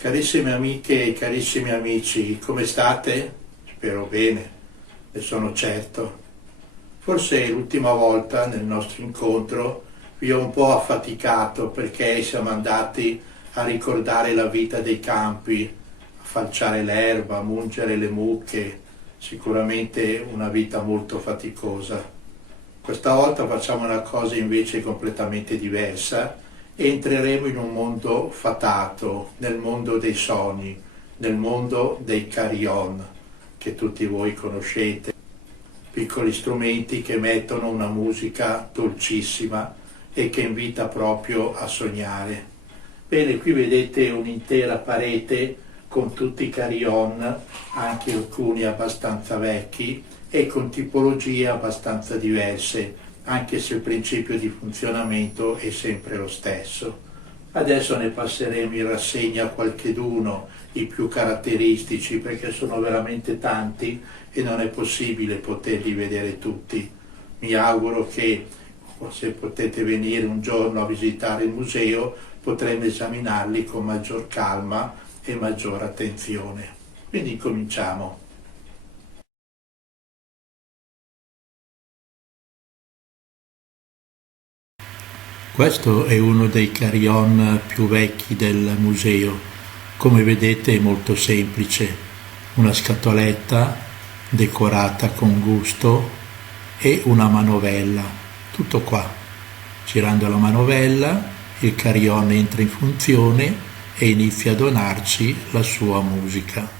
Carissime amiche e carissimi amici, come state? Spero bene, ne sono certo. Forse l'ultima volta nel nostro incontro vi ho un po' affaticato perché siamo andati a ricordare la vita dei campi, a falciare l'erba, a mungere le mucche, sicuramente una vita molto faticosa. Questa volta facciamo una cosa invece completamente diversa. Entreremo in un mondo fatato, nel mondo dei sogni, nel mondo dei carillon, che tutti voi conoscete, piccoli strumenti che emettono una musica dolcissima e che invita proprio a sognare. Bene, qui vedete un'intera parete con tutti i carillon, anche alcuni abbastanza vecchi e con tipologie abbastanza diverse, anche se il principio di funzionamento è sempre lo stesso. Adesso ne passeremo in rassegna qualcheduno, i più caratteristici, perché sono veramente tanti e non è possibile poterli vedere tutti. Mi auguro che se potete venire un giorno a visitare il museo potremo esaminarli con maggior calma e maggior attenzione. Quindi cominciamo. Questo è uno dei carillon più vecchi del museo. Come vedete è molto semplice, una scatoletta decorata con gusto e una manovella, tutto qua. Girando la manovella il carillon entra in funzione e inizia a donarci la sua musica.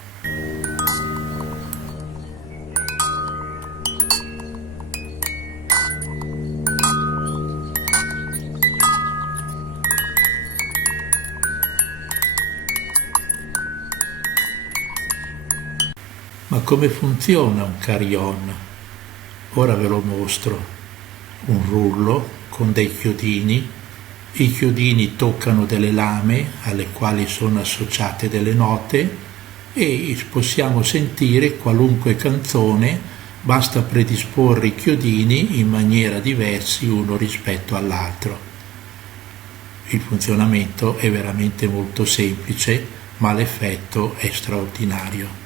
Ma come funziona un carillon? Ora ve lo mostro. Un rullo con dei chiodini. I chiodini toccano delle lame alle quali sono associate delle note e possiamo sentire qualunque canzone, basta predisporre i chiodini in maniera diversi uno rispetto all'altro. Il funzionamento è veramente molto semplice, ma l'effetto è straordinario.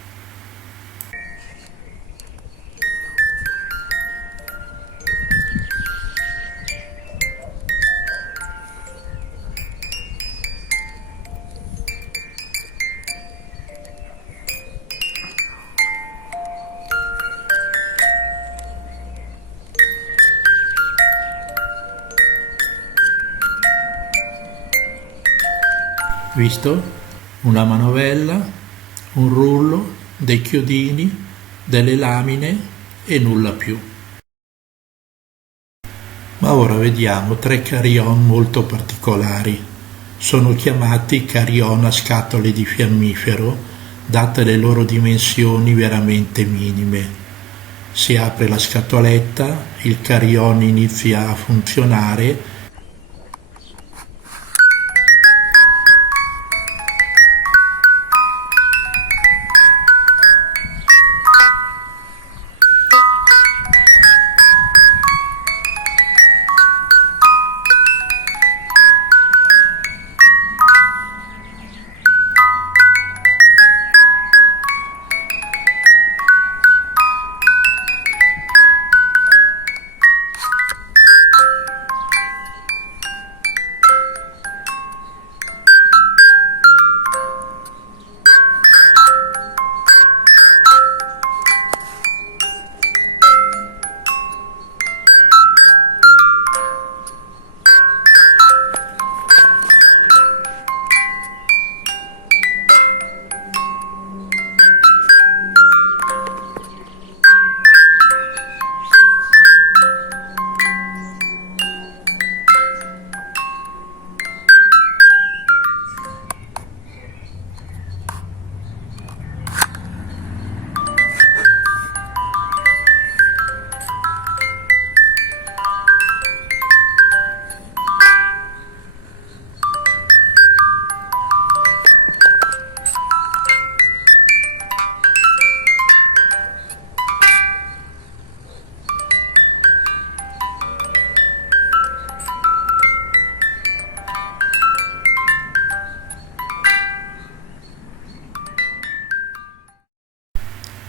Visto? Una manovella, un rullo, dei chiodini, delle lamine e nulla più. Ma ora vediamo tre carillon molto particolari. Sono chiamati carillon a scatole di fiammifero, date le loro dimensioni veramente minime. Si apre la scatoletta, il carillon inizia a funzionare.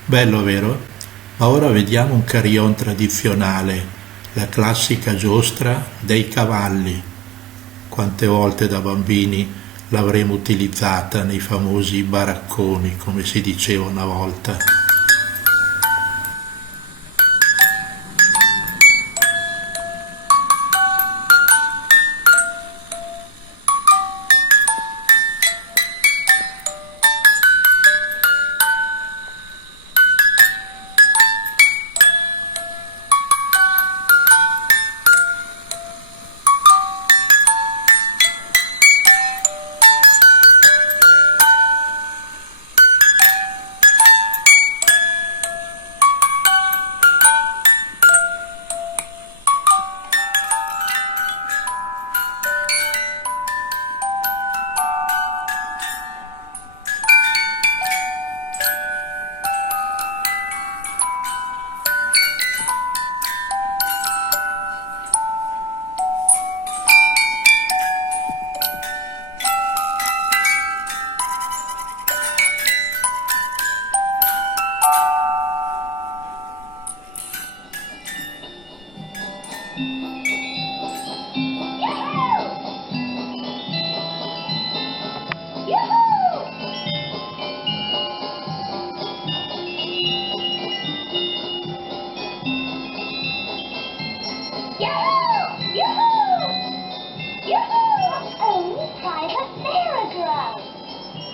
Bello, vero? Ma ora vediamo un carillon tradizionale, la classica giostra dei cavalli. Quante volte da bambini l'avremo utilizzata nei famosi baracconi, come si diceva una volta.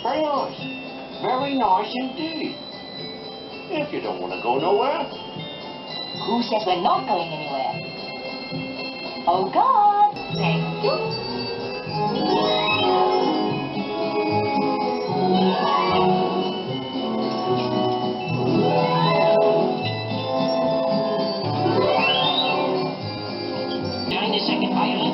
Very nice. Very nice indeed. If you don't want to go nowhere. Who says we're not going anywhere? Oh, God! Thank you. Behind the second violin.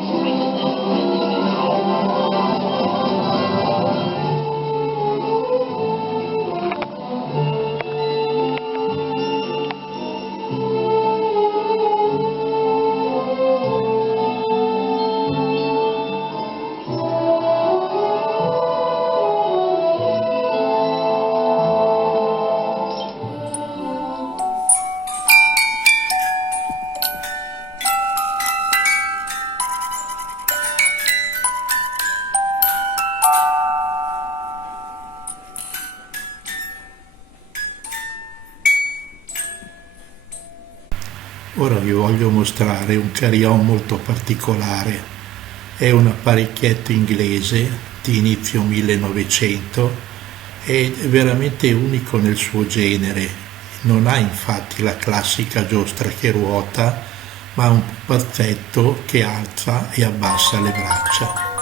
Ora vi voglio mostrare un carillon molto particolare. È un apparecchietto inglese di inizio 1900 ed è veramente unico nel suo genere. Non ha infatti la classica giostra che ruota, ma un pupazzetto che alza e abbassa le braccia.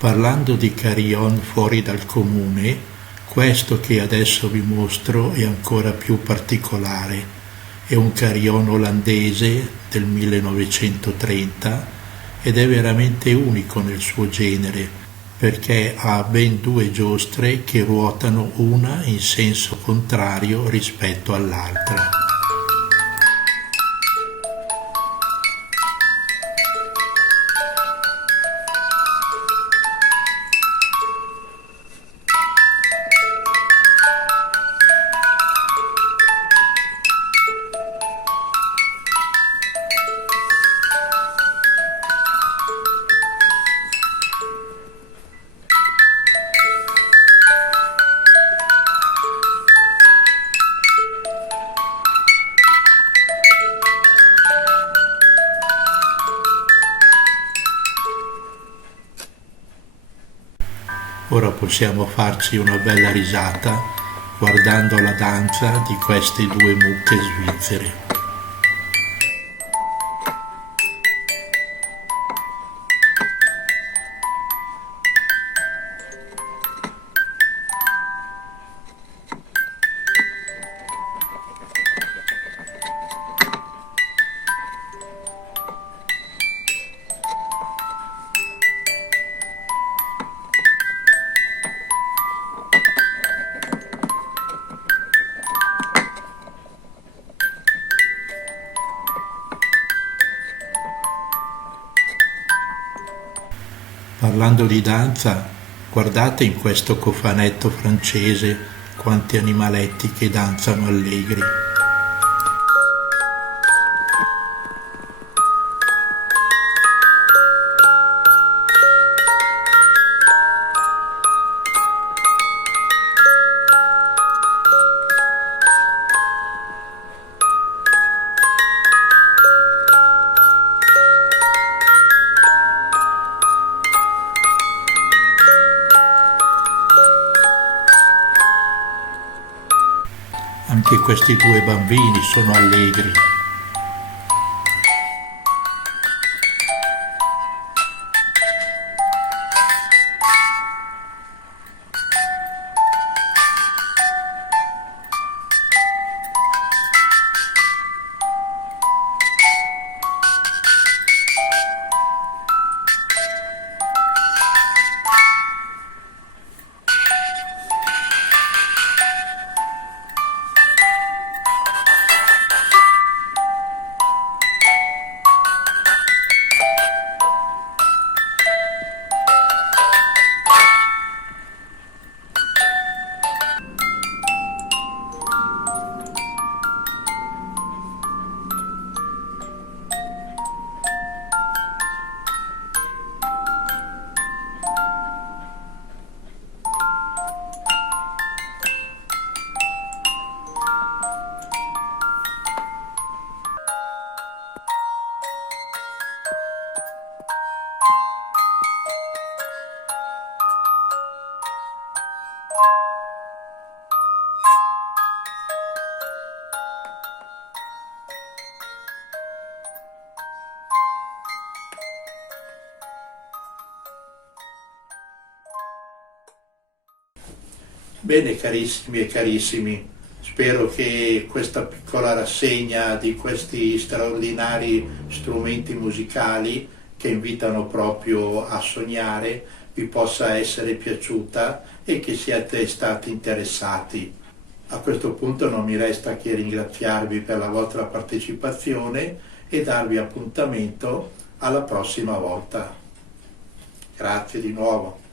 Parlando di carillon fuori dal comune, questo che adesso vi mostro è ancora più particolare. È un carillon olandese del 1930 ed è veramente unico nel suo genere perché ha ben due giostre che ruotano una in senso contrario rispetto all'altra. Ora possiamo farci una bella risata guardando la danza di queste due mucche svizzere. Parlando di danza, guardate in questo cofanetto francese quanti animaletti che danzano allegri. Anche questi due bambini sono allegri. Bene carissimi e carissimi, spero che questa piccola rassegna di questi straordinari strumenti musicali che invitano proprio a sognare vi possa essere piaciuta e che siate stati interessati. A questo punto non mi resta che ringraziarvi per la vostra partecipazione e darvi appuntamento alla prossima volta. Grazie di nuovo.